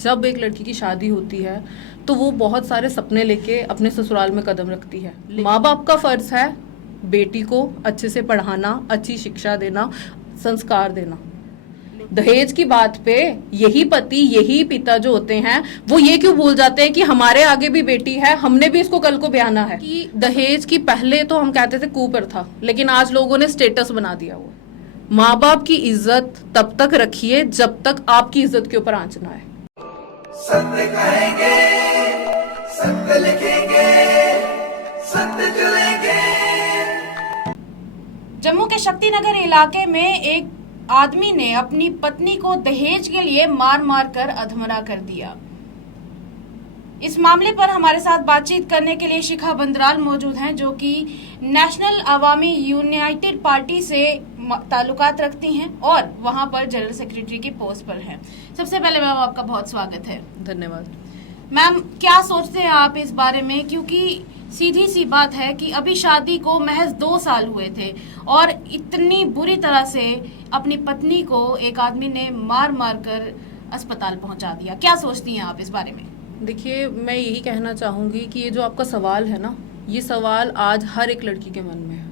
जब एक लड़की की शादी होती है तो वो बहुत सारे सपने लेके अपने ससुराल में कदम रखती है। माँ बाप का फर्ज है बेटी को अच्छे से पढ़ाना, अच्छी शिक्षा देना, संस्कार देना। दहेज की बात पे यही पति, यही पिता जो होते हैं वो ये क्यों भूल जाते हैं कि हमारे आगे भी बेटी है, हमने भी इसको कल को ब्याना है। कि दहेज की पहले तो हम कहते थे कुप्रथा, लेकिन आज लोगों ने स्टेटस बना दिया हुआ। माँ बाप की इज्जत तब तक रखिए जब तक आपकी इज्जत के ऊपर आंच ना आए। सत्य कहेंगे, सत्य लिखेंगे, सत्य चलेंगे। जम्मू के शक्तिनगर इलाके में एक आदमी ने अपनी पत्नी को दहेज के लिए मार मार कर अधमरा कर दिया। इस मामले पर हमारे साथ बातचीत करने के लिए शिखा बंदराल मौजूद हैं, जो कि नेशनल अवामी यूनाइटेड पार्टी से ताल्लुकात रखती हैं और वहां पर जनरल सेक्रेटरी की पोस्ट पर हैं। सबसे पहले मैम आपका बहुत स्वागत है। धन्यवाद। मैम, क्या सोचते हैं आप इस बारे में, क्योंकि सीधी सी बात है कि अभी शादी को महज 2 साल हुए थे और इतनी बुरी तरह से अपनी पत्नी को एक आदमी ने मार मार कर अस्पताल पहुंचा दिया। क्या सोचती हैं आप इस बारे में? देखिए, मैं यही कहना चाहूँगी कि ये जो आपका सवाल है ना, ये सवाल आज हर एक लड़की के मन में है।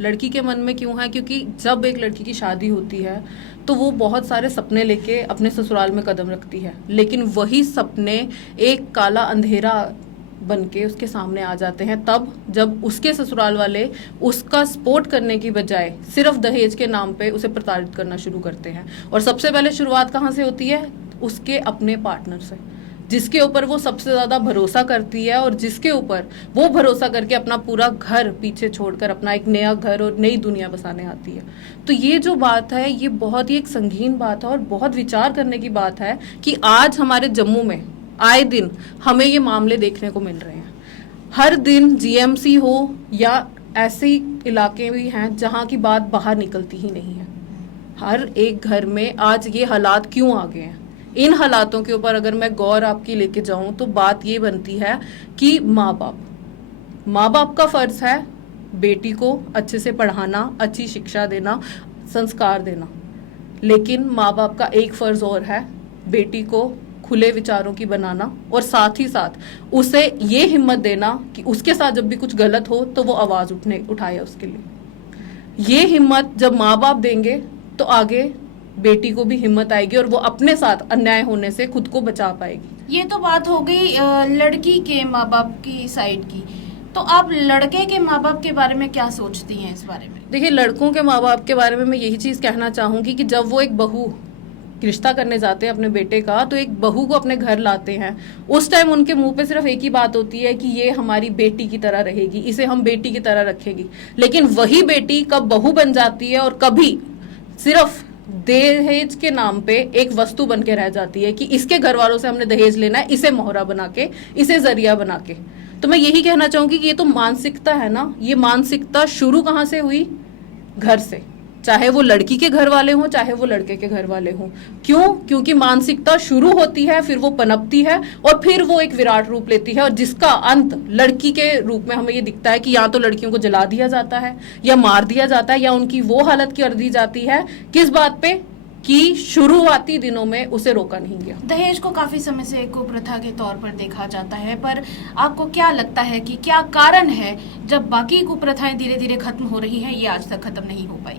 लड़की के मन में क्यों है? क्योंकि जब एक लड़की की शादी होती है तो वो बहुत सारे सपने लेके अपने ससुराल में कदम रखती है, लेकिन वही सपने एक काला अंधेरा बन के उसके सामने आ जाते हैं तब जब उसके ससुराल वाले उसका सपोर्ट करने की बजाय सिर्फ दहेज के नाम पे उसे प्रताड़ित करना शुरू करते हैं। और सबसे पहले शुरुआत कहाँ से होती है? उसके अपने पार्टनर से, जिसके ऊपर वो सबसे ज्यादा भरोसा करती है और जिसके ऊपर वो भरोसा करके अपना पूरा घर पीछे छोड़कर अपना एक नया घर और नई दुनिया बसाने आती है। तो ये जो बात है, ये बहुत ही एक संगीन बात है और बहुत विचार करने की बात है कि आज हमारे जम्मू में आए दिन हमें ये मामले देखने को मिल रहे हैं। हर दिन जीएमसी हो या ऐसे इलाके भी हैं जहाँ की बात बाहर निकलती ही नहीं है। हर एक घर में आज ये हालात क्यों आ गए हैं? इन हालातों के ऊपर अगर मैं गौर आपकी लेके जाऊं तो बात ये बनती है कि माँ बाप का फर्ज है बेटी को अच्छे से पढ़ाना, अच्छी शिक्षा देना, संस्कार देना। लेकिन माँ बाप का एक फर्ज और है बेटी को खुले विचारों की बनाना और साथ ही साथ उसे ये हिम्मत देना कि उसके साथ जब भी कुछ गलत हो तो वो आवाज उठाए उसके लिए। ये हिम्मत जब माँ बाप देंगे तो आगे बेटी को भी हिम्मत आएगी और वो अपने साथ अन्याय होने से खुद को बचा पाएगी। ये तो बात हो गई लड़की के माँ बाप की साइड की, तो आप लड़के के माँ बाप के बारे में क्या सोचती हैं इस बारे में? देखिए, लड़कों के माँ बाप के बारे में मैं यही चीज कहना चाहूंगी कि जब वो एक बहू रिश्ता करने जाते हैं अपने बेटे का, तो एक बहू को अपने घर लाते हैं, उस टाइम उनके मुंह पे सिर्फ एक ही बात होती है कि ये हमारी बेटी की तरह रहेगी, इसे हम बेटी की तरह रखेंगे। लेकिन वही बेटी कब बहू बन जाती है और कभी सिर्फ दहेज के नाम पे एक वस्तु बन के रह जाती है कि इसके घर वालों से हमने दहेज लेना है, इसे मोहरा बना के, इसे जरिया बना के। तो मैं यही कहना चाहूंगी कि ये तो मानसिकता है ना, ये मानसिकता शुरू कहाँ से हुई? घर से। चाहे वो लड़की के घर वाले हों, चाहे वो लड़के के घर वाले हों। क्यों? क्योंकि मानसिकता शुरू होती है, फिर वो पनपती है और फिर वो एक विराट रूप लेती है और जिसका अंत लड़की के रूप में हमें ये दिखता है कि या तो लड़कियों को जला दिया जाता है या मार दिया जाता है या उनकी वो हालत कर दी जाती है। किस बात पे? कि शुरुआती दिनों में उसे रोका नहीं गया। दहेज को काफी समय से एक कुप्रथा के तौर पर देखा जाता है, पर आपको क्या लगता है कि क्या कारण है जब बाकी कुप्रथाएं धीरे धीरे खत्म हो रही हैं, ये आज तक खत्म नहीं हो पाई?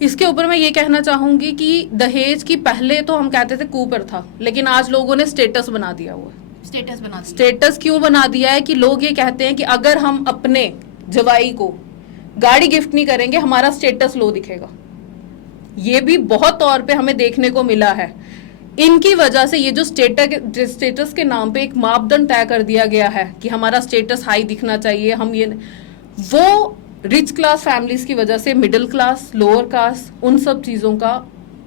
इसके ऊपर मैं ये कहना चाहूंगी कि दहेज की पहले तो हम कहते थे कुप्रथा, लेकिन आज लोगों ने स्टेटस बना दिया हुआ है। स्टेटस क्यों बना दिया है? कि लोग ये कहते हैं कि अगर हम अपने जवाई को गाड़ी गिफ्ट नहीं करेंगे हमारा स्टेटस लो दिखेगा। ये भी बहुत तौर पे हमें देखने को मिला है। इनकी वजह से ये जो स्टेटस के नाम पे एक मापदंड तय कर दिया गया है कि हमारा स्टेटस हाई दिखना चाहिए, हम ये वो रिच क्लास फैमिलीज की वजह से मिडिल क्लास, लोअर क्लास उन सब चीजों का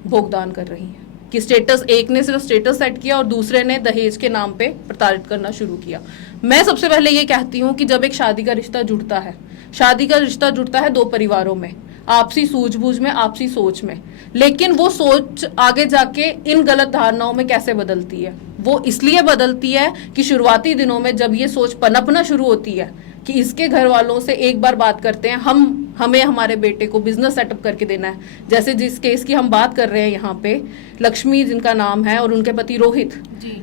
भुगतान कर रही है कि स्टेटस, एक ने सिर्फ स्टेटस सेट किया और दूसरे ने दहेज के नाम पे प्रताड़ित करना शुरू किया। मैं सबसे पहले ये कहती हूँ कि जब एक शादी का रिश्ता जुड़ता है, शादी का रिश्ता जुड़ता है 2 परिवारों में, आपसी सूझबूझ में, आपसी सोच में। लेकिन वो सोच आगे जाके इन गलत धारणाओं में कैसे बदलती है? वो इसलिए बदलती है कि शुरुआती दिनों में जब ये सोच पनपना शुरू होती है कि इसके घर वालों से एक बार बात करते हैं, हमें हमारे बेटे को बिजनेस सेटअप करके देना है। जैसे जिस केस की हम बात कर रहे हैं यहाँ पे, लक्ष्मी जिनका नाम है और उनके पति रोहित जी।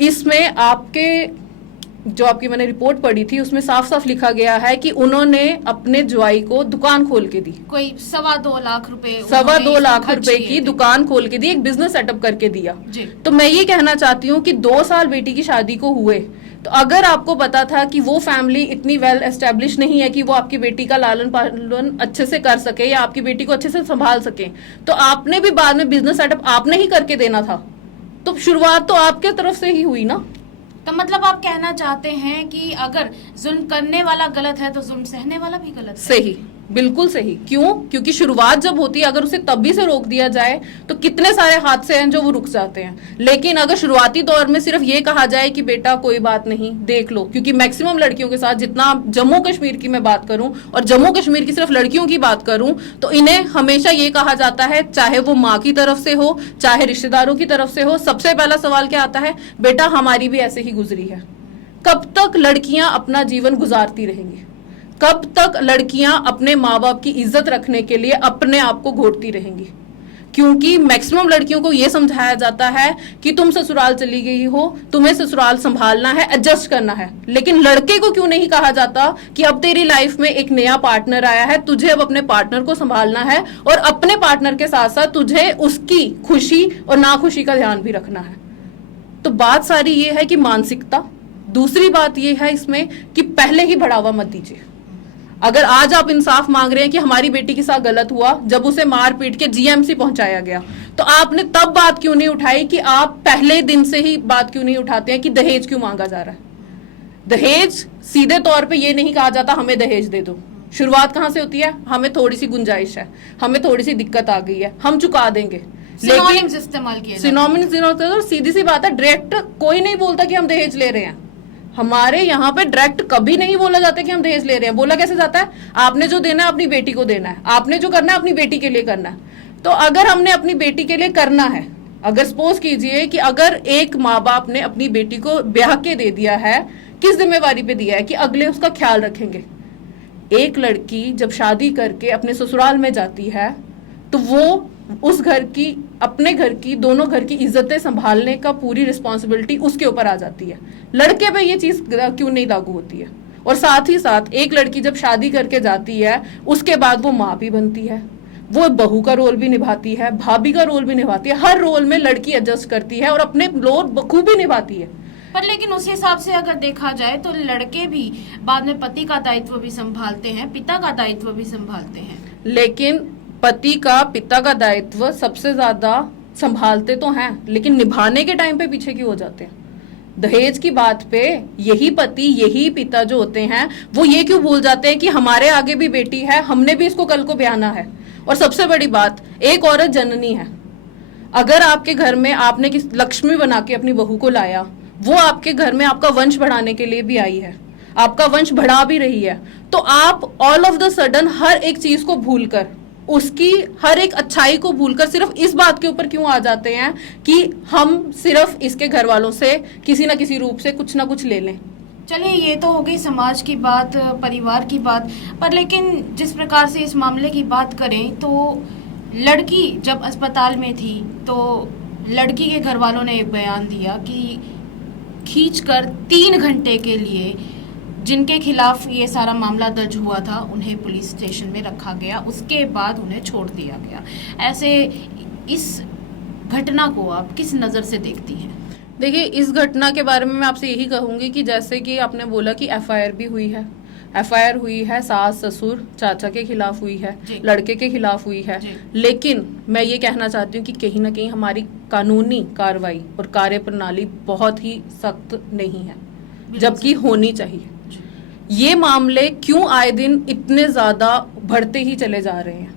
इसमें आपकी मैंने रिपोर्ट पढ़ी थी, उसमें साफ साफ लिखा गया है कि उन्होंने अपने ज्वाई को दुकान खोल के दी, कोई 2.25 लाख रुपए, 2.25 लाख रुपए की दुकान खोल के दी, एक बिजनेस सेटअप करके दिया जी। तो मैं ये कहना चाहती हूँ कि 2 साल बेटी की शादी को हुए, तो अगर आपको पता था कि वो फैमिली इतनी वेल एस्टेब्लिश नहीं है कि वो आपकी बेटी का लालन पालन अच्छे से कर सके या आपकी बेटी को अच्छे से संभाल सके, तो आपने भी बाद में बिजनेस सेटअप आपने ही करके देना था। तो शुरुआत तो आपके तरफ से ही हुई ना। तो मतलब आप कहना चाहते हैं कि अगर जुल्म करने वाला गलत है तो जुल्म सहने वाला भी गलत है। सही, बिल्कुल सही। क्यों? क्योंकि शुरुआत जब होती है, अगर उसे तभी से रोक दिया जाए तो कितने सारे हादसे हैं जो वो रुक जाते हैं। लेकिन अगर शुरुआती दौर में सिर्फ ये कहा जाए कि बेटा कोई बात नहीं, देख लो, क्योंकि मैक्सिमम लड़कियों के साथ, जितना जम्मू कश्मीर की मैं बात करूं और जम्मू कश्मीर की सिर्फ लड़कियों की बात करूं, तो इन्हें हमेशा ये कहा जाता है, चाहे वो माँ की तरफ से हो चाहे रिश्तेदारों की तरफ से हो, सबसे पहला सवाल क्या आता है, बेटा हमारी भी ऐसे ही गुजरी है। कब तक लड़कियां अपना जीवन गुजारती रहेंगी? कब तक लड़कियां अपने माँ बाप की इज्जत रखने के लिए अपने आप को घोटती रहेंगी? क्योंकि मैक्सिमम लड़कियों को यह समझाया जाता है कि तुम ससुराल चली गई हो, तुम्हें ससुराल संभालना है, एडजस्ट करना है। लेकिन लड़के को क्यों नहीं कहा जाता कि अब तेरी लाइफ में एक नया पार्टनर आया है, तुझे अब अपने पार्टनर को संभालना है और अपने पार्टनर के साथ साथ तुझे उसकी खुशी और नाखुशी का ध्यान भी रखना है। तो बात सारी ये है कि मानसिकता। दूसरी बात ये है इसमें कि पहले ही बढ़ावा मत दीजिए। अगर आज आप इंसाफ मांग रहे हैं कि हमारी बेटी के साथ गलत हुआ, जब उसे मार पीट के जीएमसी पहुंचाया गया, तो आपने तब बात क्यों नहीं उठाई कि आप पहले दिन से ही बात क्यों नहीं उठाते हैं कि दहेज क्यों मांगा जा रहा है? दहेज सीधे तौर पे ये नहीं कहा जाता हमें दहेज दे दो। शुरुआत कहां से होती है, हमें थोड़ी सी गुंजाइश है, हमें थोड़ी सी दिक्कत आ गई है, हम चुका देंगे। लेकिन इस्तेमाल किया सिनोनिम्स, सीधी सी बात है, डायरेक्ट कोई नहीं बोलता कि हम दहेज ले रहे हैं। हमारे यहाँ पे डायरेक्ट कभी नहीं बोला जाता कि हम दहेज ले रहे हैं। बोला कैसे जाता है, आपने जो देना है अपनी बेटी को देना है, आपने जो करना है अपनी बेटी के लिए करना है। तो अगर हमने अपनी बेटी के लिए करना है, अगर सपोज कीजिए कि अगर एक माँ बाप ने अपनी बेटी को ब्याह के दे दिया है, किस जिम्मेवारी पे दिया है कि अगले उसका ख्याल रखेंगे। एक लड़की जब शादी करके अपने ससुराल में जाती है तो वो उस घर की, अपने घर की, दोनों घर की इज्जतें संभालने का पूरी रिस्पॉन्सिबिलिटी उसके ऊपर आ जाती है। लड़के पे ये चीज क्यों नहीं लागू होती है? और साथ ही साथ एक लड़की जब शादी करके जाती है उसके बाद वो माँ भी बनती है, वो बहू का रोल भी निभाती है, भाभी का रोल भी निभाती है। हर रोल में लड़की एडजस्ट करती है और अपने रोल बखूबी निभाती है। पर लेकिन उस हिसाब से अगर देखा जाए तो लड़के भी बाद में पति का दायित्व भी संभालते हैं, पिता का दायित्व भी संभालते हैं। लेकिन पति का, पिता का दायित्व सबसे ज्यादा संभालते तो हैं, लेकिन निभाने के टाइम पे पीछे क्यों हो जाते हैं? दहेज की बात पे यही पति, यही पिता जो होते हैं, वो ये क्यों भूल जाते हैं कि हमारे आगे भी बेटी है, हमने भी इसको कल को ब्याहना है। और सबसे बड़ी बात, एक औरत जननी है। अगर आपके घर में आपने किस लक्ष्मी बना के अपनी बहू को लाया, वो आपके घर में आपका वंश बढ़ाने के लिए भी आई है, आपका वंश बढ़ा भी रही है, तो आप ऑल ऑफ द सडन हर एक चीज को भूलकर, उसकी हर एक अच्छाई को भूलकर सिर्फ इस बात के ऊपर क्यों आ जाते हैं कि हम सिर्फ इसके घर वालों से किसी ना किसी रूप से कुछ ना कुछ ले लें। चलिए, ये तो हो गई समाज की बात, परिवार की बात, पर लेकिन जिस प्रकार से इस मामले की बात करें तो लड़की जब अस्पताल में थी तो लड़की के घर वालों ने एक बयान दिया कि खींचकर 3 घंटे के लिए जिनके खिलाफ ये सारा मामला दर्ज हुआ था उन्हें पुलिस स्टेशन में रखा गया, उसके बाद उन्हें छोड़ दिया गया। ऐसे इस घटना को आप किस नज़र से देखती हैं? देखिए, इस घटना के बारे में मैं आपसे यही कहूंगी कि जैसे कि आपने बोला कि एफआईआर भी हुई है, एफआईआर हुई है, सास ससुर चाचा के खिलाफ हुई है, लड़के के खिलाफ हुई है। लेकिन मैं ये कहना चाहती हूँ कि कहीं ना कहीं हमारी कानूनी कार्रवाई और कार्यप्रणाली बहुत ही सख्त नहीं है, जबकि होनी चाहिए। ये मामले क्यों आए दिन इतने ज्यादा बढ़ते ही चले जा रहे हैं?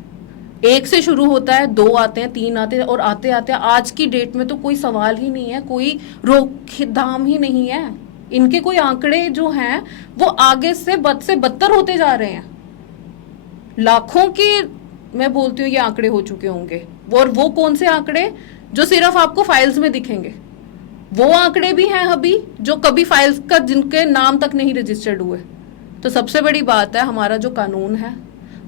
1 से शुरू होता है, 2 आते हैं, 3 आते हैं, और आते आते आज की डेट में तो कोई सवाल ही नहीं है, कोई रोकथाम ही नहीं है। इनके कोई आंकड़े जो हैं वो आगे से बदतर होते जा रहे हैं। लाखों के मैं बोलती हूँ ये आंकड़े हो चुके होंगे। और वो कौन से आंकड़े जो सिर्फ आपको फाइल्स में दिखेंगे? वो आंकड़े भी हैं अभी जो कभी फाइल्स का जिनके नाम तक नहीं रजिस्टर्ड हुए। तो सबसे बड़ी बात है, हमारा जो कानून है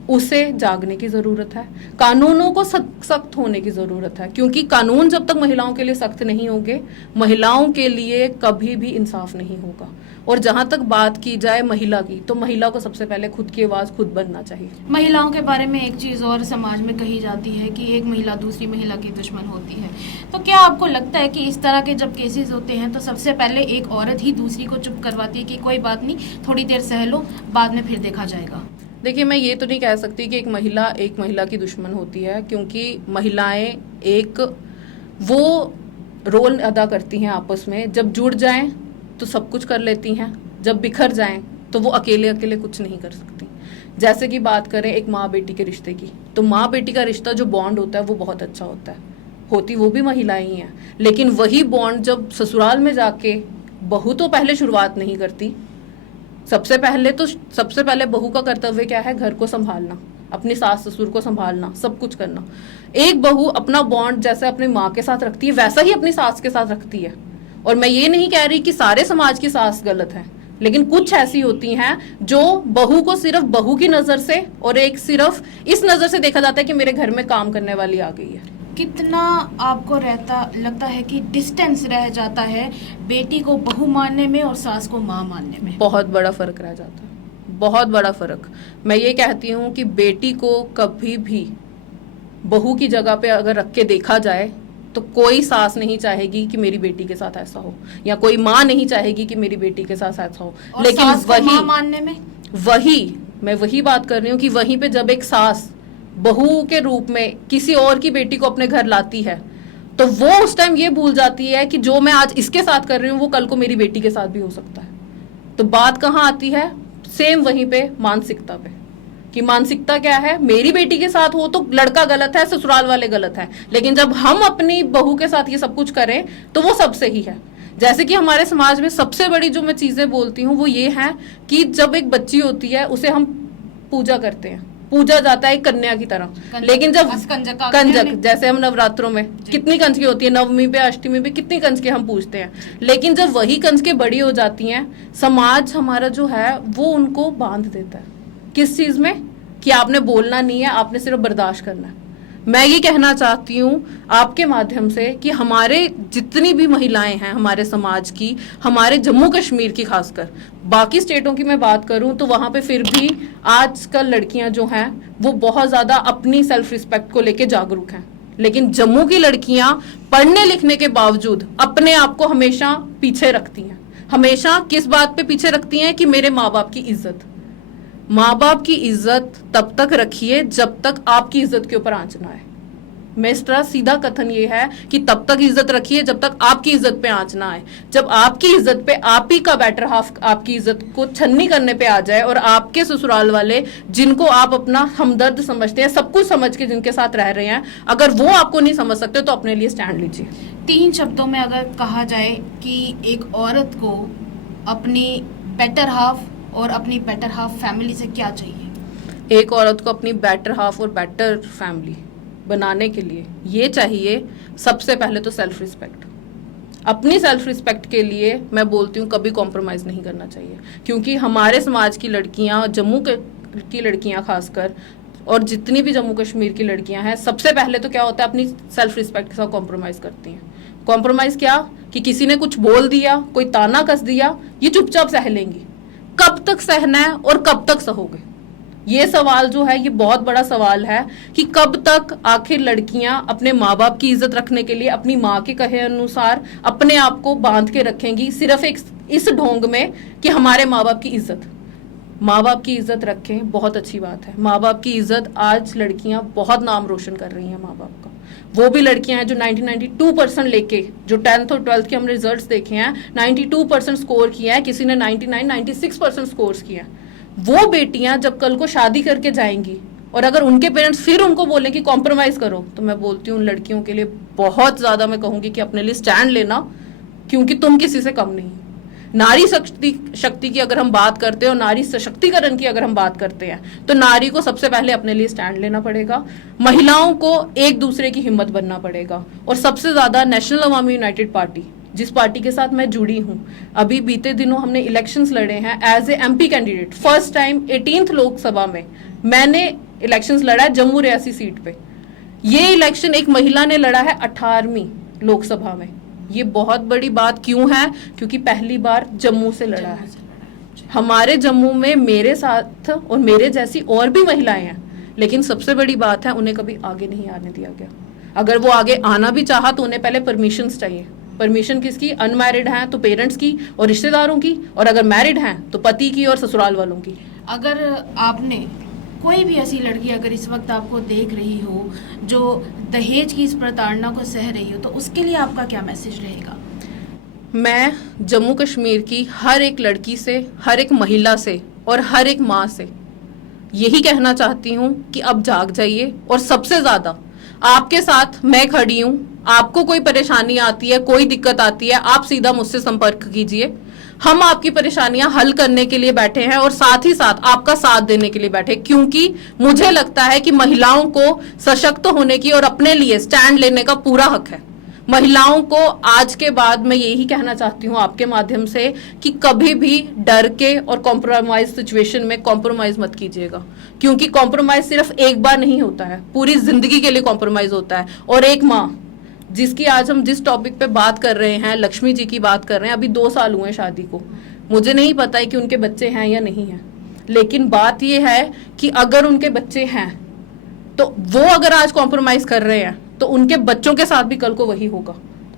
उसे जागने की जरूरत है, कानूनों को सख्त होने की जरूरत है, क्योंकि कानून जब तक महिलाओं के लिए सख्त नहीं होंगे, महिलाओं के लिए कभी भी इंसाफ नहीं होगा। और जहां तक बात की जाए महिला की, तो महिला को सबसे पहले खुद की आवाज खुद बनना चाहिए। महिलाओं के बारे में एक चीज और समाज में कही जाती है कि एक महिला दूसरी महिला की दुश्मन होती है, तो क्या आपको लगता है कि इस तरह के जब केसेस होते हैं तो सबसे पहले एक औरत ही दूसरी को चुप करवाती है कि कोई बात नहीं, थोड़ी देर सह लो, बाद में फिर देखा जाएगा? देखिए, मैं ये तो नहीं कह सकती कि एक महिला की दुश्मन होती है, क्योंकि महिलाएं एक वो रोल अदा करती हैं आपस में, जब जुड़ जाएं तो सब कुछ कर लेती हैं, जब बिखर जाएं तो वो अकेले अकेले कुछ नहीं कर सकती। जैसे कि बात करें एक माँ बेटी के रिश्ते की, तो माँ बेटी का रिश्ता जो बॉन्ड होता है वो बहुत अच्छा होता है, होती वो भी महिलाएं ही हैं, लेकिन वही बॉन्ड जब ससुराल में जाके बहू तो पहले शुरुआत नहीं करती। सबसे पहले बहू का कर्तव्य क्या है? घर को संभालना, अपनी सास ससुर को संभालना, सब कुछ करना। एक बहू अपना बॉन्ड जैसे अपनी माँ के साथ रखती है वैसा ही अपनी सास के साथ रखती है। और मैं ये नहीं कह रही कि सारे समाज की सास गलत है, लेकिन कुछ ऐसी होती हैं जो बहू को सिर्फ बहू की नजर से और एक सिर्फ इस नजर से देखा जाता है कि मेरे घर में काम करने वाली आ गई है। कितना आपको लगता है कि डिस्टेंस रह जाता है बेटी को बहू मानने में और सास को माँ मानने में? बहुत बड़ा फर्क रह जाता है, बहुत बड़ा फर्क। मैं ये कहती हूँ कि बेटी को कभी भी बहू की जगह पे अगर रख के देखा जाए तो कोई सास नहीं चाहेगी कि मेरी बेटी के साथ ऐसा हो, या कोई माँ नहीं चाहेगी कि मेरी बेटी के साथ ऐसा हो। और लेकिन सास को माँ मानने में मैं वही बात कर रही हूँ कि वहीं पे जब एक सास बहू के रूप में किसी और की बेटी को अपने घर लाती है, तो वो उस टाइम ये भूल जाती है कि जो मैं आज इसके साथ कर रही हूँ वो कल को मेरी बेटी के साथ भी हो सकता है। तो बात कहाँ आती है? सेम वहीं पे मानसिकता पे, कि मानसिकता क्या है? मेरी बेटी के साथ हो तो लड़का गलत है, ससुराल वाले गलत है, लेकिन जब हम अपनी बहू के साथ ये सब कुछ करें तो वो सब सही है। जैसे कि हमारे समाज में सबसे बड़ी जो मैं चीजें बोलती हूँ वो ये है कि जब एक बच्ची होती है उसे हम पूजा करते हैं, पूजा जाता है एक कन्या की तरह, लेकिन जब कंजक जैसे हम नवरात्रों में कितनी कंजकें होती है, नवमी पे अष्टमी पे कितनी कंजकें हम पूजते हैं, लेकिन जब वही कंजकें बड़ी हो जाती हैं, समाज हमारा जो है वो उनको बांध देता है। किस चीज में? कि आपने बोलना नहीं है, आपने सिर्फ बर्दाश्त करना है। मैं ये कहना चाहती हूँ आपके माध्यम से कि हमारे जितनी भी महिलाएं हैं हमारे समाज की, हमारे जम्मू कश्मीर की खासकर, बाकी स्टेटों की मैं बात करूं तो वहां पे फिर भी आजकल लड़कियां जो हैं वो बहुत ज्यादा अपनी सेल्फ रिस्पेक्ट को लेके जागरूक हैं, लेकिन जम्मू की लड़कियां पढ़ने लिखने के बावजूद अपने आप को हमेशा पीछे रखती हैं। हमेशा किस बात पे पीछे रखती हैं? कि मेरे माँ बाप की इज्जत। माँ बाप की इज्जत तब तक रखिए जब तक आपकी इज्जत के ऊपर आंच ना आए। मेरा सीधा कथन ये है कि तब तक इज्जत रखिए जब तक आपकी इज्जत पे आंच ना आए। जब आपकी इज्जत पे आप ही का बेटर हाफ आपकी इज्जत को छन्नी करने पे आ जाए और आपके ससुराल वाले जिनको आप अपना हमदर्द समझते हैं, सब कुछ समझ के जिनके साथ रह रहे हैं, अगर वो आपको नहीं समझ सकते तो अपने लिए स्टैंड लीजिए। 3 शब्दों में अगर कहा जाए कि एक औरत को अपनी बेटर हाफ और अपनी बेटर हाफ फैमिली से क्या चाहिए? एक औरत को अपनी बेटर हाफ और बेटर फैमिली बनाने के लिए ये चाहिए सबसे पहले तो सेल्फ रिस्पेक्ट। अपनी सेल्फ रिस्पेक्ट के लिए मैं बोलती हूँ कभी कॉम्प्रोमाइज़ नहीं करना चाहिए, क्योंकि हमारे समाज की लड़कियाँ, जम्मू की लड़कियाँ खासकर, और जितनी भी जम्मू कश्मीर की लड़कियाँ हैं, सबसे पहले तो क्या होता है अपनी सेल्फ रिस्पेक्ट के साथ कॉम्प्रोमाइज़ करती हैं। कॉम्प्रोमाइज़ क्या? कि किसी ने कुछ बोल दिया, कोई ताना कस दिया, ये चुपचाप सह लेंगी। कब तक सहना है और कब तक सहोगे? ये सवाल जो है ये बहुत बड़ा सवाल है कि कब तक आखिर लड़कियां अपने माँ बाप की इज्जत रखने के लिए अपनी माँ के कहे अनुसार अपने आप को बांध के रखेंगी, सिर्फ एक इस ढोंग में कि हमारे माँ बाप की इज्जत। माँ बाप की इज्जत रखें, बहुत अच्छी बात है। माँ बाप की इज्जत, आज लड़कियां बहुत नाम रोशन कर रही हैं माँ बाप का। वो भी लड़कियां हैं जो 92% लेके, जो 10th और 12th के हमने रिजल्ट्स देखे हैं, 92% स्कोर किया है, किसी ने 96% स्कोर्स किया है। वो बेटियां जब कल को शादी करके जाएंगी और अगर उनके पेरेंट्स फिर उनको बोलें कि कॉम्प्रोमाइज करो, तो मैं बोलती हूँ उन लड़कियों के लिए बहुत ज्यादा मैं कहूंगी कि अपने लिए स्टैंड लेना, क्योंकि तुम किसी से कम नहीं। नारी शक्ति की अगर हम बात करते हैं और नारी सशक्तिकरण की अगर हम बात करते हैं, तो नारी को सबसे पहले अपने लिए स्टैंड लेना पड़ेगा, महिलाओं को एक दूसरे की हिम्मत बनना पड़ेगा, और सबसे ज्यादा नेशनल अवामी यूनाइटेड पार्टी जिस पार्टी के साथ मैं जुड़ी हूँ, अभी बीते दिनों हमने इलेक्शंस लड़े हैं as a MP candidate. First time 18th Lok Sabha में मैंने इलेक्शंस लड़ा है जम्मू रियासी सीट पे। ये इलेक्शन एक महिला ने लड़ा है 18वीं लोकसभा में। ये बहुत बड़ी बात क्यों है? क्योंकि पहली बार जम्मू से लड़ा है। हमारे जम्मू में मेरे साथ और मेरे जैसी और भी महिलाएं हैं, लेकिन सबसे बड़ी बात है उन्हें कभी आगे नहीं आने दिया गया। अगर वो आगे आना भी चाहा तो उन्हें पहले परमिशन चाहिए। परमिशन किसकी? अनमैरिड हैं तो पेरेंट्स की और रिश्तेदारों की, और अगर मैरिड हैं तो पति की और ससुराल वालों की। अगर आपने कोई भी ऐसी लड़की अगर इस वक्त आपको देख रही हो जो दहेज की इस प्रताड़ना को सह रही हो, तो उसके लिए आपका क्या मैसेज रहेगा? मैं जम्मू कश्मीर की हर एक लड़की से, हर एक महिला से और हर एक माँ से यही कहना चाहती हूँ कि अब जाग जाइए, और सबसे ज्यादा आपके साथ मैं खड़ी हूँ। आपको कोई परेशानी आती है, कोई दिक्कत आती है, आप सीधा मुझसे संपर्क कीजिए। हम आपकी परेशानियां हल करने के लिए बैठे हैं और साथ ही साथ आपका साथ देने के लिए बैठे, क्योंकि मुझे लगता है कि महिलाओं को सशक्त होने की और अपने लिए स्टैंड लेने का पूरा हक है। महिलाओं को आज के बाद मैं यही कहना चाहती हूँ आपके माध्यम से कि कभी भी डर के और कॉम्प्रोमाइज सिचुएशन में कॉम्प्रोमाइज मत कीजिएगा, क्योंकि कॉम्प्रोमाइज सिर्फ एक बार नहीं होता है, पूरी जिंदगी के लिए कॉम्प्रोमाइज होता है। और एक माँ जिसकी आज हम जिस टॉपिक पे बात कर रहे हैं, लक्ष्मी जी की बात कर रहे हैं, अभी 2 साल हुए शादी को। मुझे नहीं पता है कि उनके बच्चे हैं या नहीं हैं, लेकिन बात यह है कि अगर उनके बच्चे हैं तो वो अगर आज कॉम्प्रोमाइज कर रहे हैं तो उनके बच्चों के साथ भी कल को वही होगा।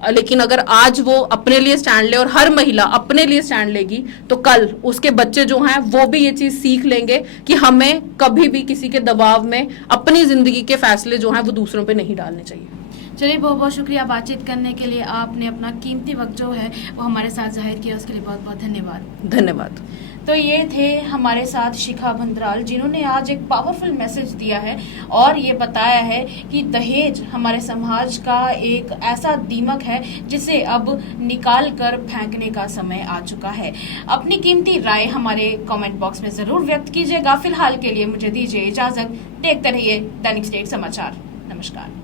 लेकिन अगर आज वो अपने लिए स्टैंड ले और हर महिला अपने लिए स्टैंड लेगी तो कल उसके बच्चे जो हैं वो भी ये चीज सीख लेंगे कि हमें कभी भी किसी के दबाव में अपनी जिंदगी के फैसले जो हैं वो दूसरों पे नहीं डालने चाहिए। चलिए, बहुत बहुत शुक्रिया बातचीत करने के लिए। आपने अपना कीमती वक्त जो है वो हमारे साथ जाहिर किया, उसके लिए बहुत बहुत धन्यवाद। धन्यवाद। तो ये थे हमारे साथ शिखा बंदराल, जिन्होंने आज एक पावरफुल मैसेज दिया है और ये बताया है कि दहेज हमारे समाज का एक ऐसा दीमक है जिसे अब निकाल कर फेंकने का समय आ चुका है। अपनी कीमती राय हमारे कमेंट बॉक्स में जरूर व्यक्त कीजिएगा। फिलहाल के लिए मुझे दीजिए इजाजत। देखते रहिए दैनिक स्टेट समाचार। नमस्कार।